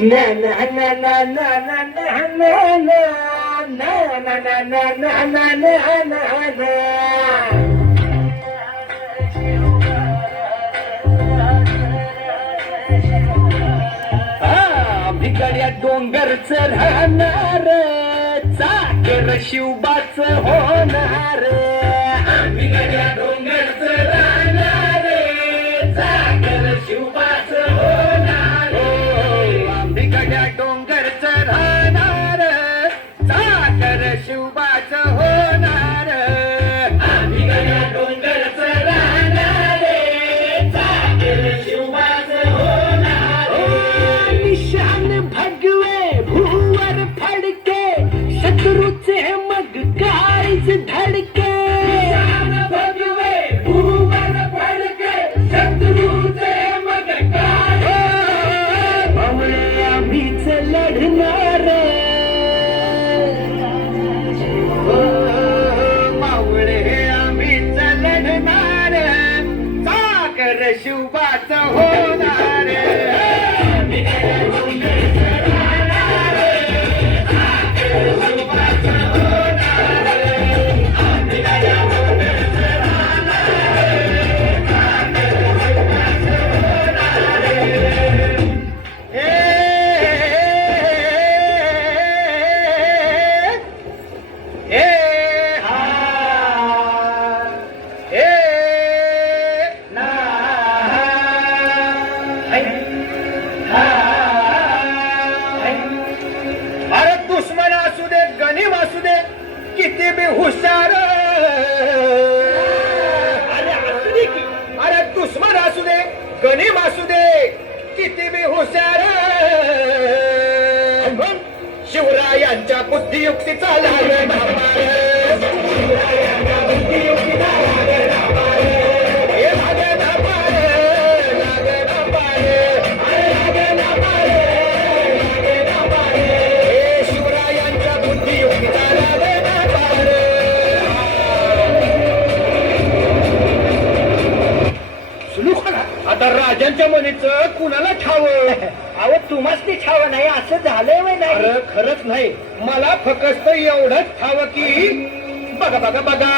ना ना ना ना ना ना ना ना ना ना ना ना ना ना ना भिकाड्या डोंगरच राहणार चाकर शिवबाच होणार भिकाड्या डोंगरच राहणार चाकर शिवबाच होणार भिकाड्या डोंगरच राहणार चाकर शिवबाच होणार भिकाड्या डोंगरच राहणार चाकर शिवबाच होणार निशान भगवे भूवर फडके शत्रूचे मग काळीच धडके निशान भगवे भूवर फडके शत्रूचे मग काळी मावळे आम्हीच लढणार मावळे आम्हीच लढणार चाकर शिवबाच होणार अरे दुश्मन असू दे गनीम असू दे किती बी हुशार अरे असू दे की अरे दुश्मन असू दे गनीम असू दे किती बी हुशार शिवरायांच्या बुद्धियुक्तीचा लागला आता राजांच्या मनीचं कुणाला ठावं अहो तुम्हाच ते ठावं नाही असं झालंय वय नाही अरे खरंच नाही मला फक्त एवढंच ठावं की बघा बघा बघा